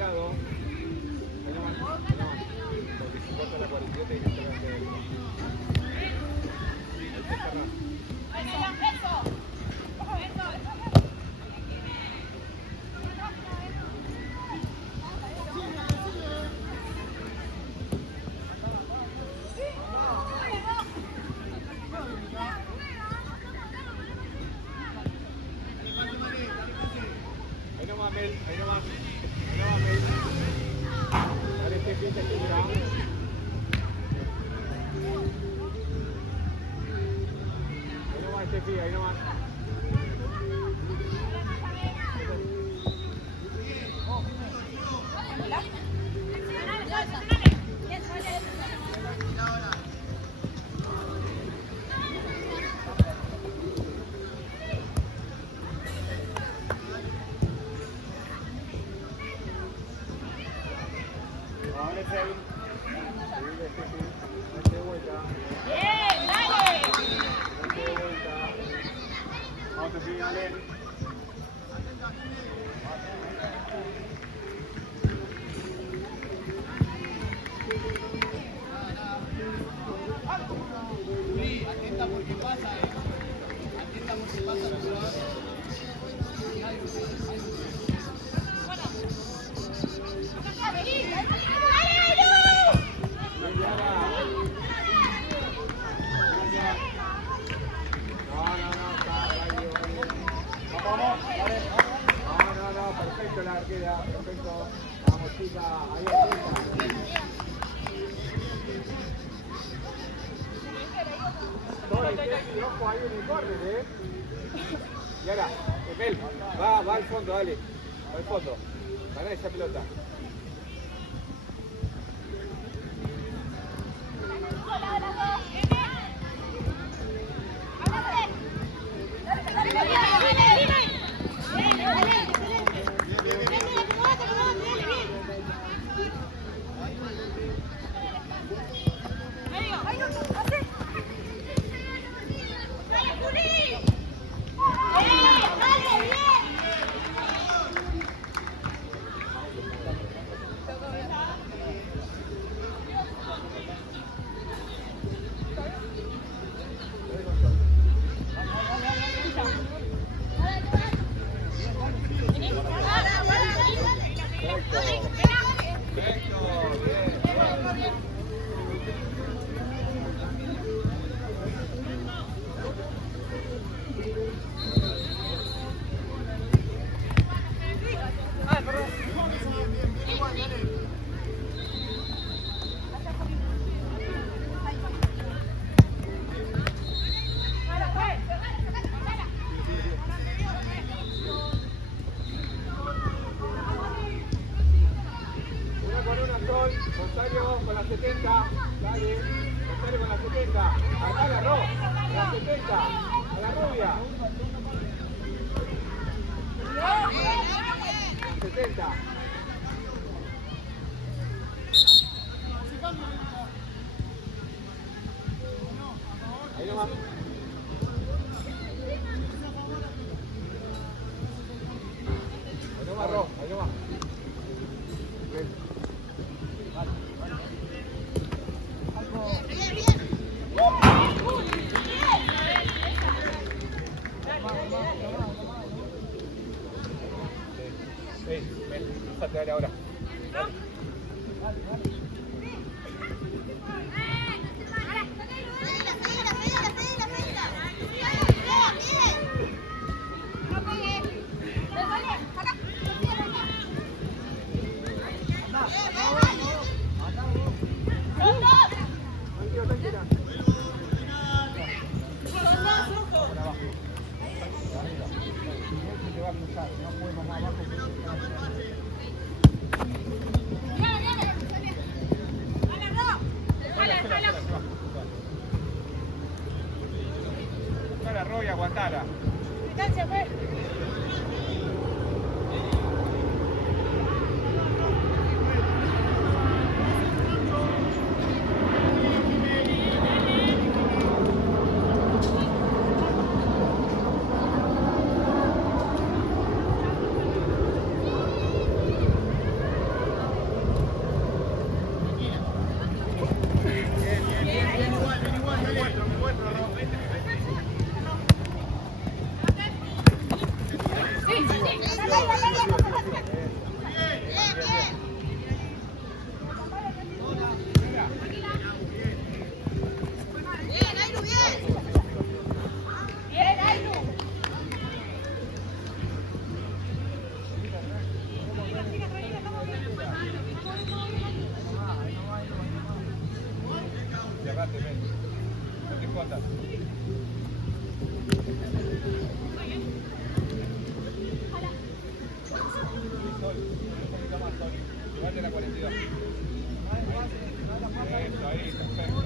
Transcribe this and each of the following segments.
lado. Ahí nomás, ahí nomás. Porque si corta la 47 y no se la hace. Ahí se cerró. Ahí nomás, Mel. Ahí nomás. Ahí nomás, Mel. Dale, Tefi, te espera. Ahí nomás, Tefi, ahí nomás. Ahora es ahí. Seguile, Tefi. Date de vuelta. Date de vuelta. Vamos, Tefi, dale. Atenta porque pasa, atenta porque pasa los jugadores. No, perfecto la arquera, perfecto. Vamos, chica, ahí está. Ojo, hay un córner, Y ahora, Emel, va al fondo, dale. Va al fondo. Ganá esa pelota. Rosario con la 70, dale, Rosario con la 70, acá agarró, la 70, a la rubia. 70. Ahí nomás. Ahí nomás, Ro, ahí nomás. Ven, dale ahora. Tranquila. Se va a cruzar, no podemos más abajo. Dale, Roy, aguantala. No te importa. Sol, un poquito más, Sol. Llévate la 42. Eso, ahí, perfecto.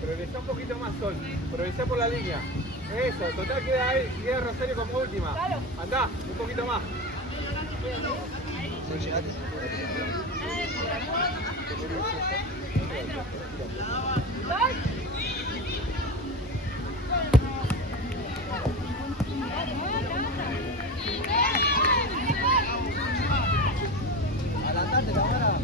Progresá un poquito más, Sol. Progresá por la línea. Eso, total queda ahí, queda Rosario como última. Andá, un poquito más. Adelantate, cámara.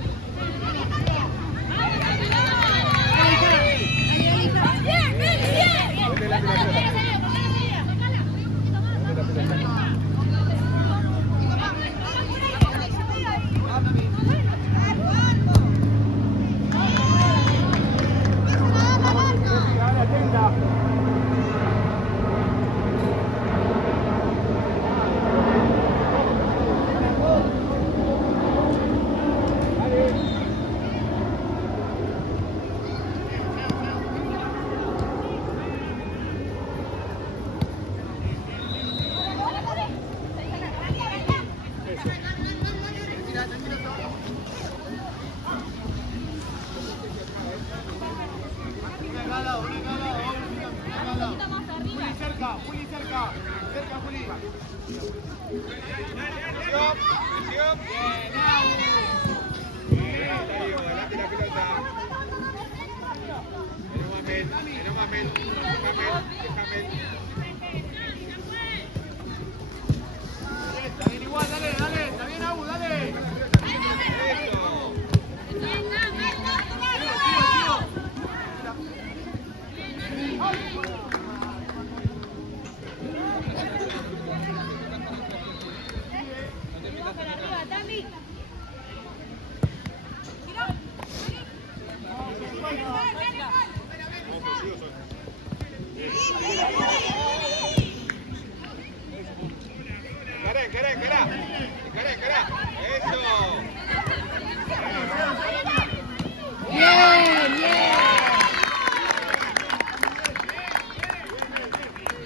cerca, cerca, Juli. Bien, Nau. Adelante la pelota. Menos Mamel. Déjame. Está bien igual, dale, dale. Está bien, Abu, dale. Eso. Encará. Eso. Bien, bien.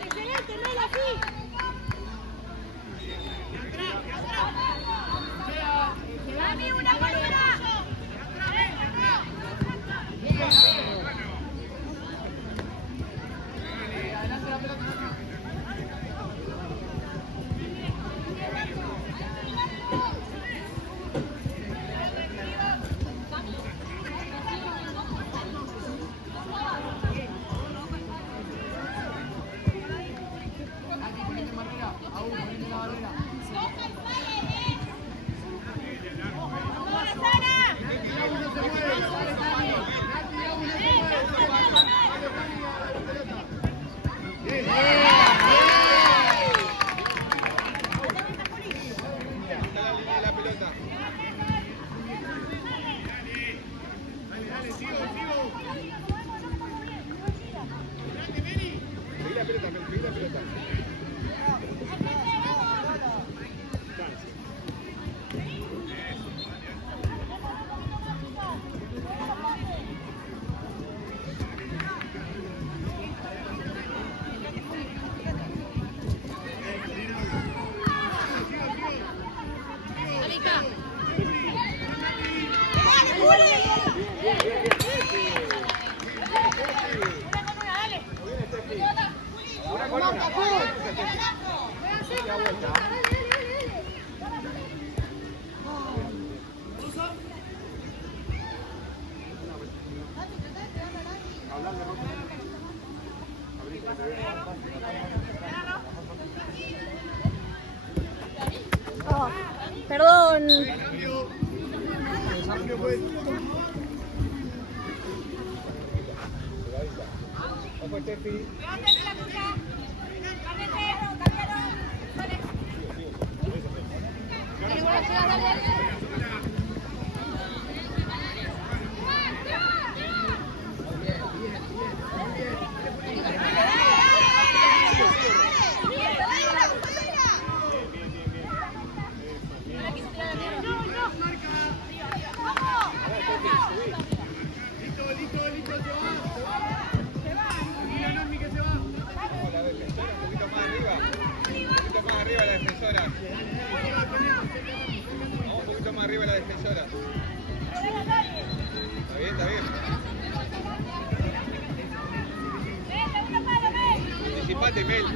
Excelente, Mela, sí. Dame una columna. Adelante la pelota. Oh, perdón. Ojo, Tefi. Arriba la defensora. Está bien. Anticipate, Mel.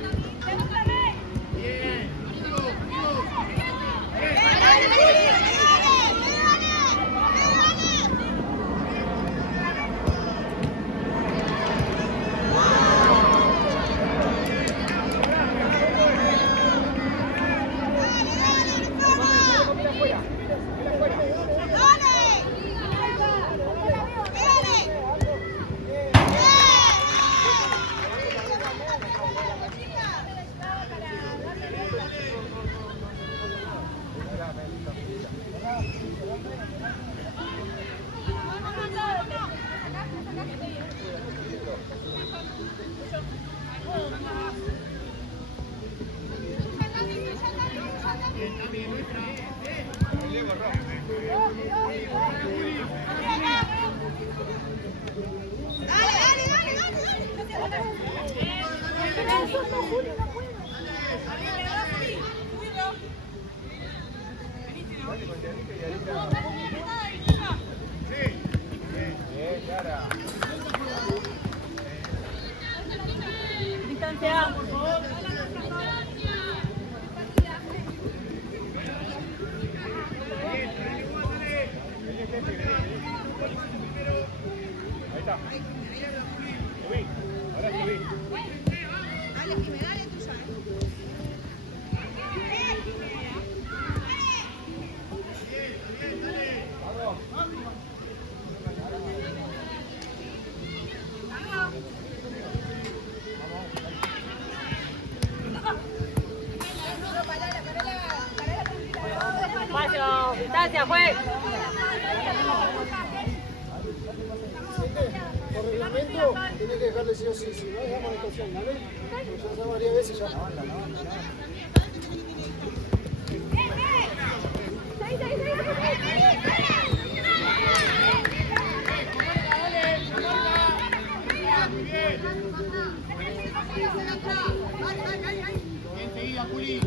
Distancia. Espacio, distancia, juez. Por reglamento, tiene que dejarle sí o sí, si no es amonestación, ¿vale? Porque ya varias veces ya. Enseguida, Juli.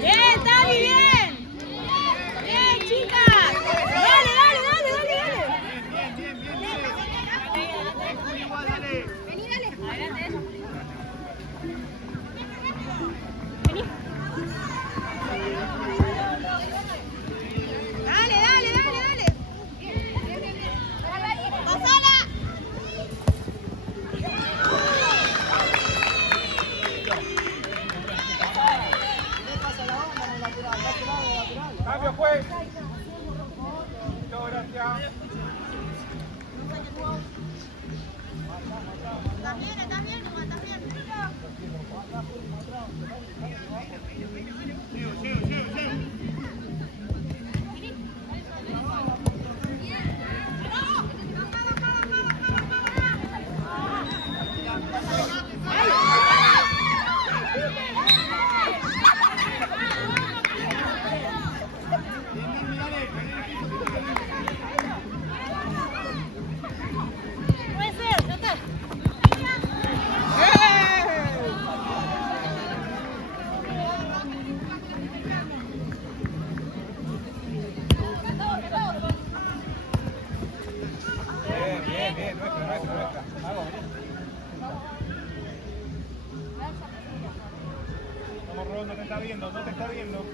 Bien, Tami, bien. Bien, chicas. Dale, dale, dale, dale, dale. Vení, dale. Adelante. Vení. Dale, dale, dale, dale. Pasala. Cambio, juez. Muchas gracias. ¿Estás bien, Igual, estás bien? Puede ser, ya está. Bien, bien, nuestra. Vamos. Vamos, Ron, no te está viendo, no te está viendo.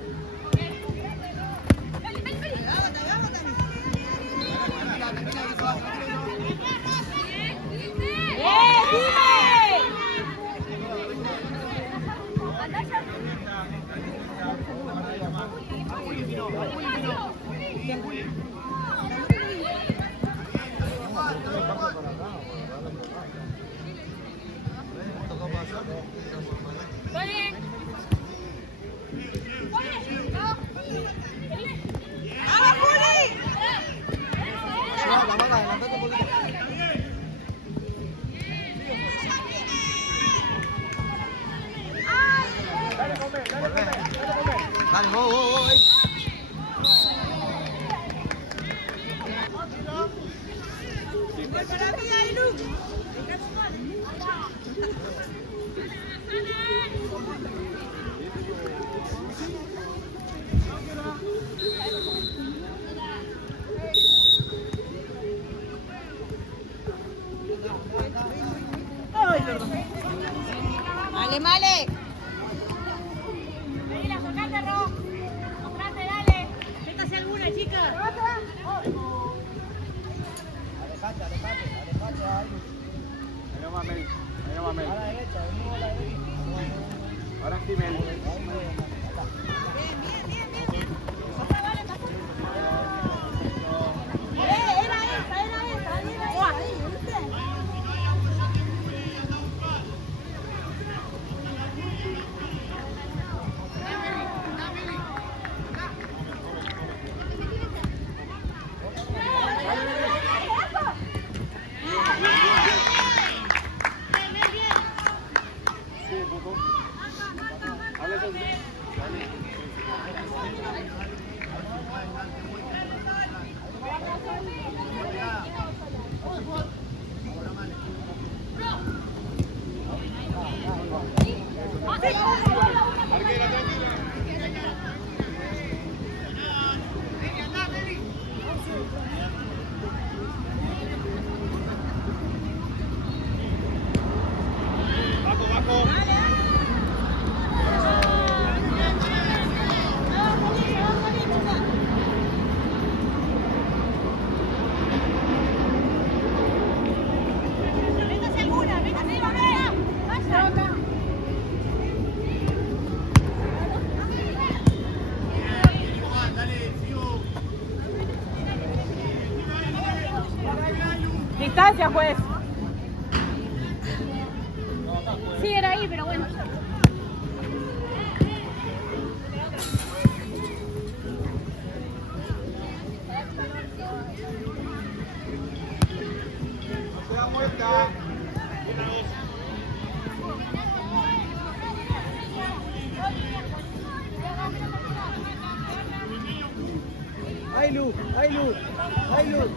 Dale, vos. Male, male. Venila, sacate, Ro. Mostrate, dale. Métase alguna, chica. Alejate ahí. Ahí nomás, Mel. Ahí nomás, Mel. A la derecha, venimos a la derecha. Ahora sí, Mel. Métase alguna, métase, vaya. Gracias, juez. Sí, era ahí, pero bueno. Se da vuelta. Ailu, Ailu, Ailu.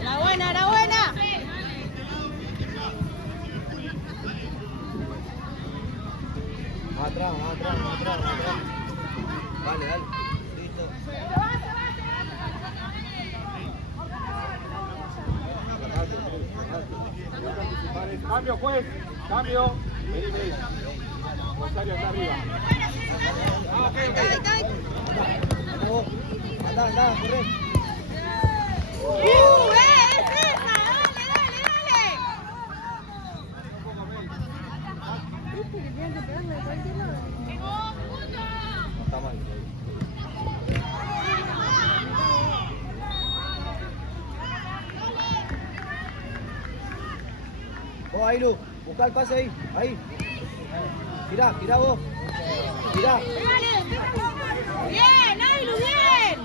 Era buena, era buena. Atrás, atrás, atrás, atrás. Dale, dale. Listo. Cambio, juez. Cambio. Vení, vení. Rosario está arriba. Ah, ok, ok. Anda, anda, corre. Es esa! ¡Dale, dale, dale! No está mal. Vos, Ailu, busca el pase ahí, ahí. Girá, girá vos. Girá. ¡Bien, Ailu, bien!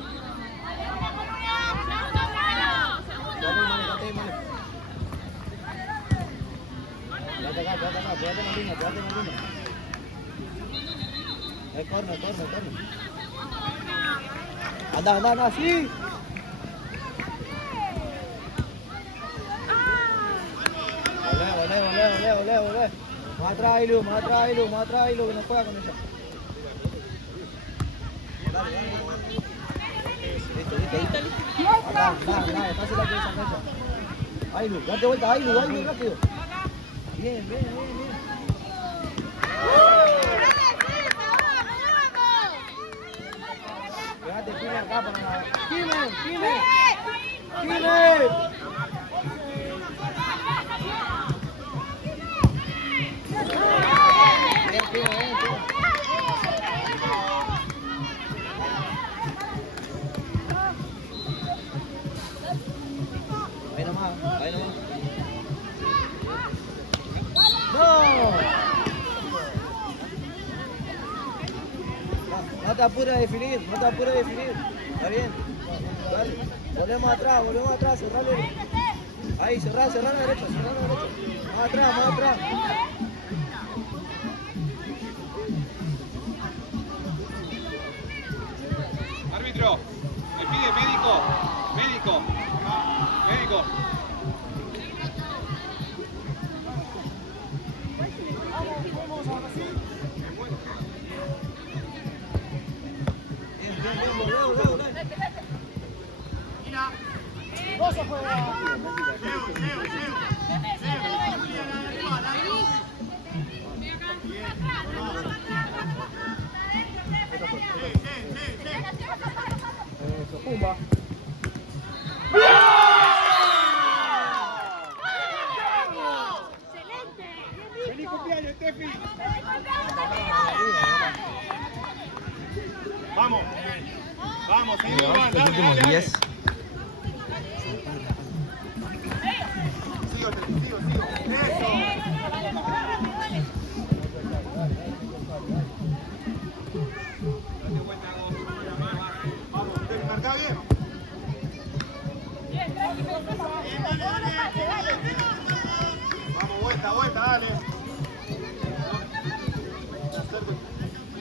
Quédate acá, quédate en la línea, quédate en la línea. Corner, corner, corner. Anda, anda, anda, sí. Volé. Más atrás, Ailu, más atrás, Ailu, más atrás, Ailu, que no juega con ella. Listo. Anda, pásela que esa fecha. Ailu, date vuelta, Ailu, rápido. Bien. Quédate firme acá para nada. ¡Firme! Ahí nomás. ¡No! No te apures a definir. Está bien. Dale. Volvemos atrás, cerrale. Ahí, cerrá la derecha. Más atrás. Árbitro. Me pide médico. Vos a jugar. Eso, pumba. ¡Feliz cumpleaños, Tefi! Vamos, seguimos, Los últimos 10. Sigo. Eso. Vamos, marca bien. Vamos, vuelta, dale.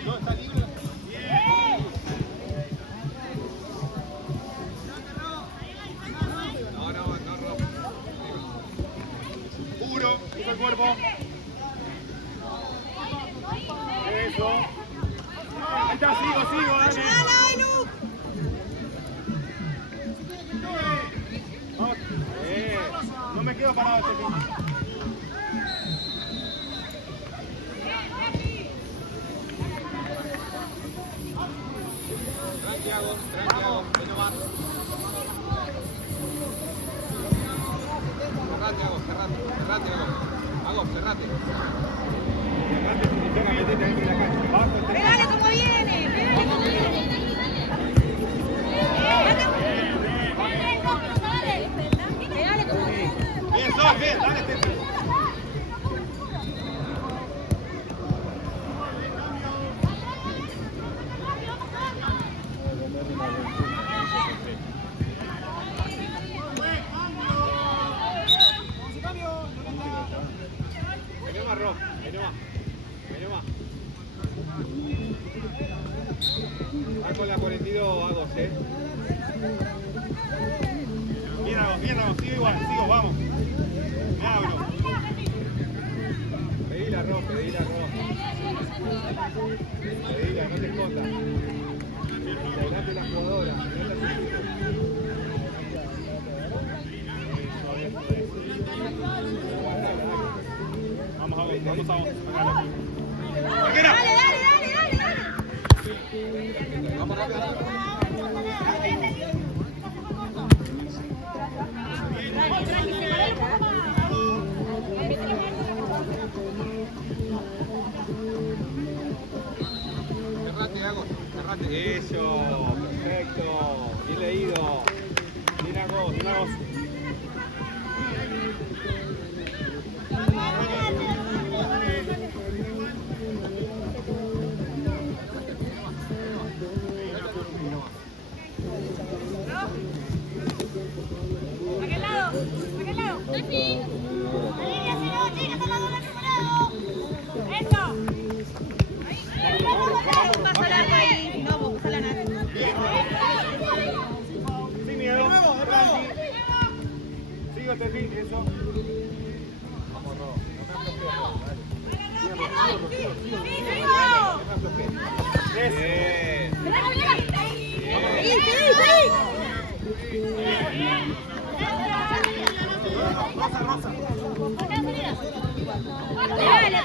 ¿No está libre? Puro, usa el cuerpo. Eso. Ahí está, sigo, dale. Vamos. No me quedo parado este fin. Tranquilo, ven nomás. Cerrate, cerrate. Cerrate significa metete ahí en la cancha. Pegale como viene. más, Rob. Vení más. Vení más. Va con la 42 a 12. Bien, Agos, sigo igual, sigo, vamos. Me abro. Pedila, Rob, pedila, no te escondas. Adelante la jugadora. Vamos, Dale, dale. Vamos rápido. Cerrate. Eso, perfecto. Bien leído. Bien Agos. Aquel lado. Eso. Un paso largo ahí. No, vos pasá la nada. Sin miedo. Sigo hasta el fin, eso. Vamos, Rob. No me aflojes.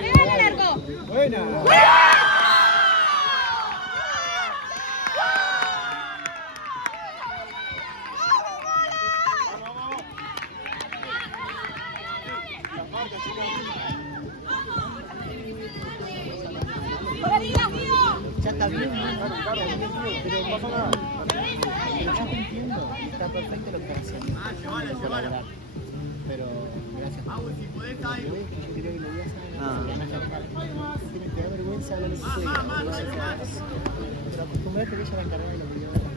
Pégale al arco. Buena. Ya está bien, pero no pasa nada. Yo te entiendo, está perfecto lo que estás haciendo. Colaborar. Pero gracias. Yo quería que lo digas a te da vergüenza hablar de eso. Pero acostumbrate que ella va a encargar de lo que yo hago.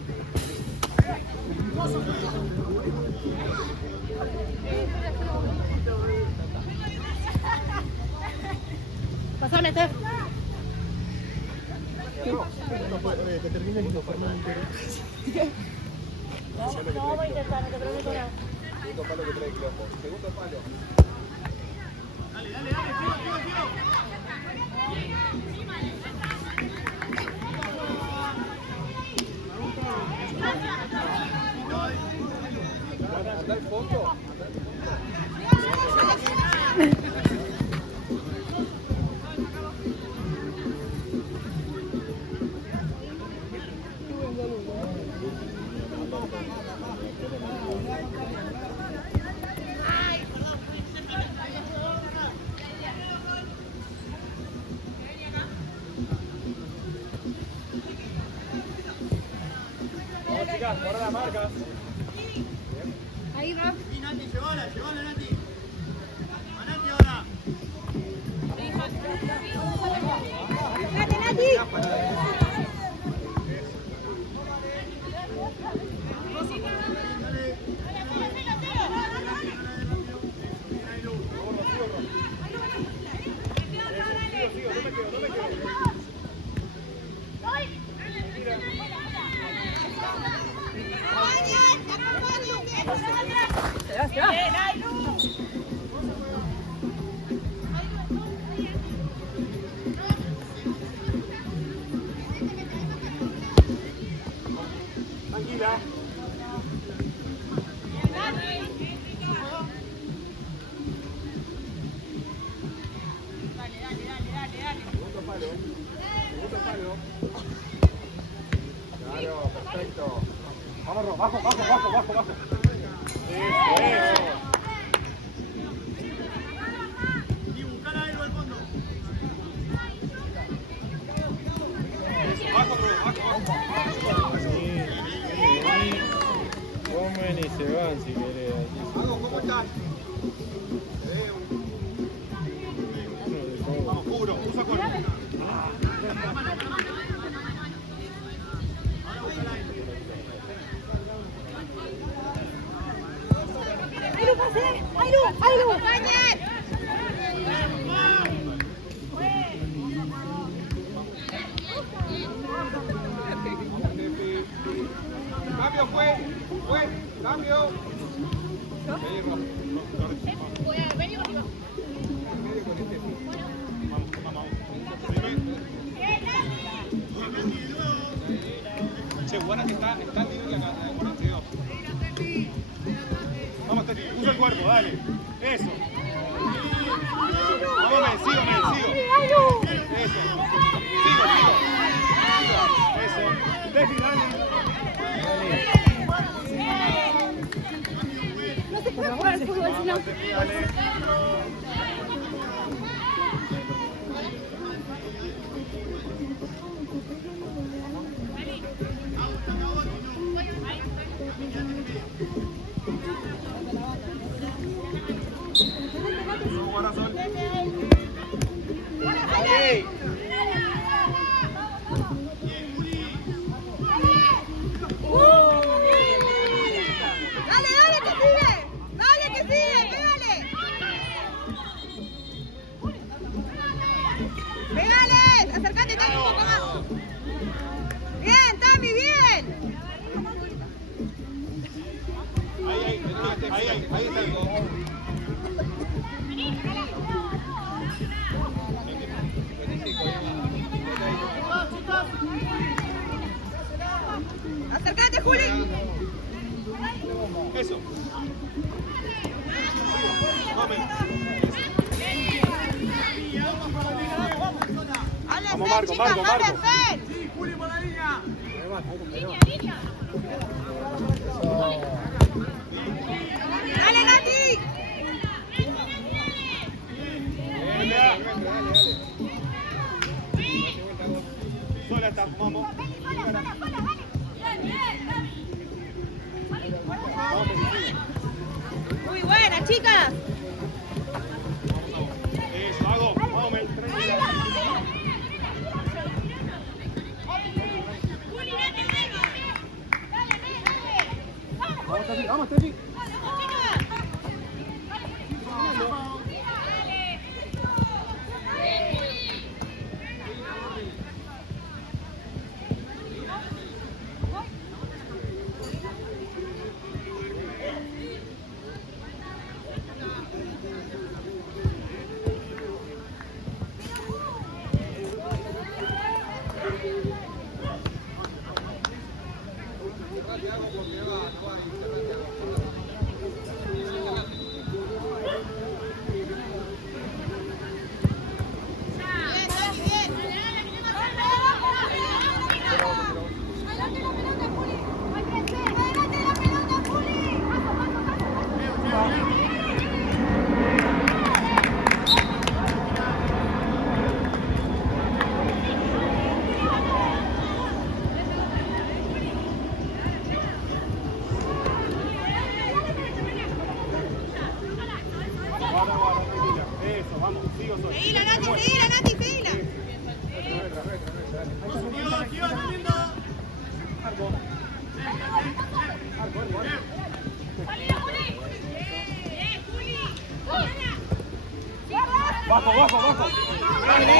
Pasame, Steph. Que termine el informante. No, vamos a intentar, no te preocupes nada. Segundo palo que trae el globo. Segundo palo. Dale, sigo. Anda al fondo. Guarda la marca. Ahí, Rob. Sí, Nati, llévala, Nati. A Nati ahora. Nati. Tranquila. Segundo palo. Claro, perfecto. Vamos, Ro, bajo. Eso. Y buscar algo al fondo. Bajo. Comen y se van si querés. Mago, ¿cómo estás? Vamos, cubro, usa cuerpo. ¡Ay, Lu, pasé! ¡Ay, Lu! ¡Ay, Lu! Cambio. Vení arriba. Medio con este. Che, buena que está libre la cara de 42. Vamos, Tati, usa el cuerpo, dale. Eso. Vamos, sigo. Eso. Sigo. Eso. Tefi, dale. No se puede jugar al fútbol si no. Dale. Dale, que sigue. Dale, que sigue, pégale. Pégale, acércate Tami un poco más. Bien, Tami, bien. Ahí está el gol. Acércate, Juli. Eso. Vamos, Marco, chicas, Marco. mándese. Dale, Nati. Sola está, vamos. Muy buena, chicas. Eso, hago. Vamos, tranquila. Vamos, Tati. Eso, vamos, sigo soy. Seguila, Nati, seguila. Bajo. Dale.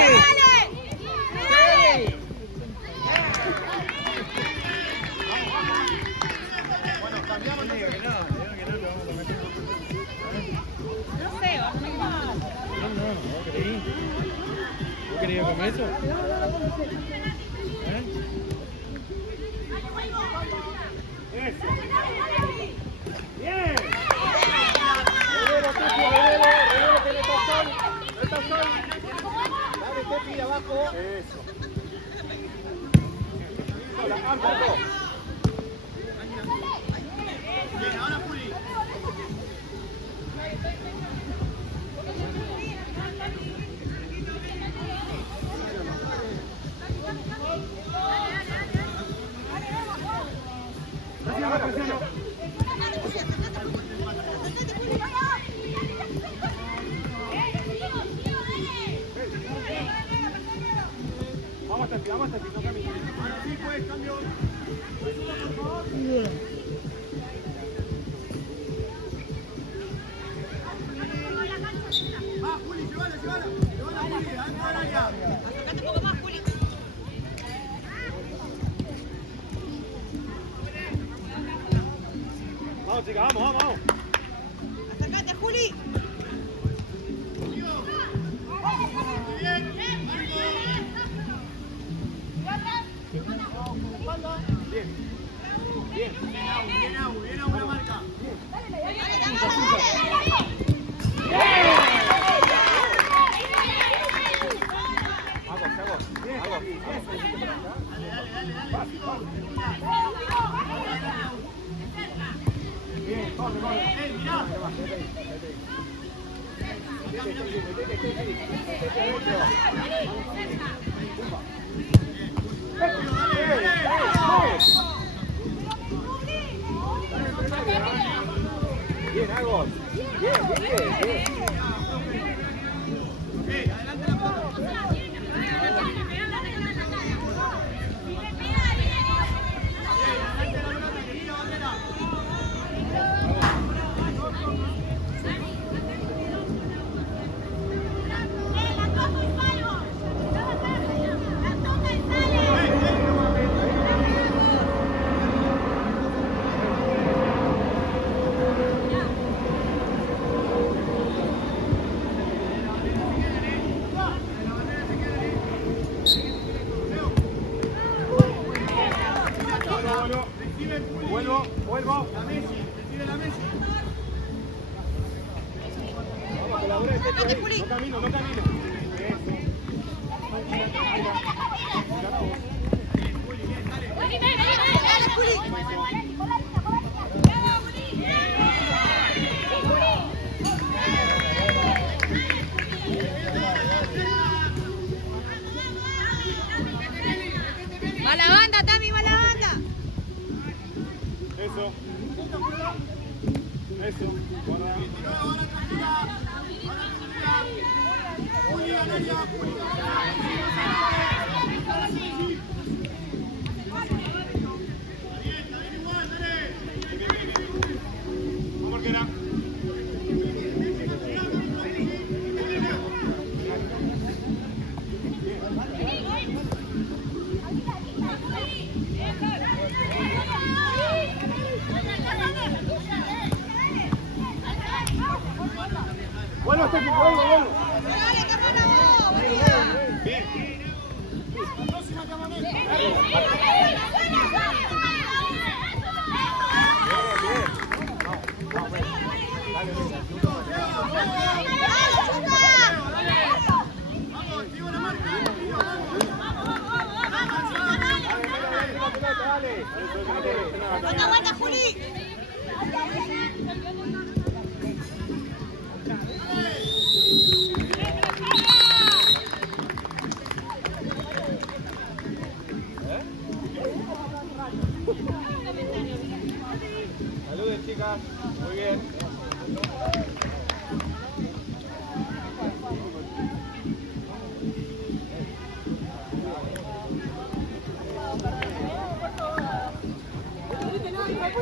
Bueno, cambiamos. No sé, No creí. ¿Vos querías comer eso? Eso. Bien. Revelo, que no está sol. Dale, Tefi, abajo. Eso. Marco. Vamos, Tati, no camines. Sí, pues, cambio. Juli, llévala. Llévala, Juli, adentro del área. acércate un poco más, Juli. Vamos, chica, vamos, vamos, vamos. Acércate, Juli. Bien. Bien. Bien, buena marca. Bien, corre, corre. Mirá. Bien, Agos. Bien, bien, bien. Adelante la pelota. Vuelvo. La Messi, recibe la Messi. Vamos, colabora, Acércate, Juli. no camino, no camino. Eso. Tranquila, tranquila. Mirá vos. Dale, Juli. Va la banda, Tami, va la banda. Eso. Eso. Guarda. Ahora tranquila. Juli, Analia, Juli.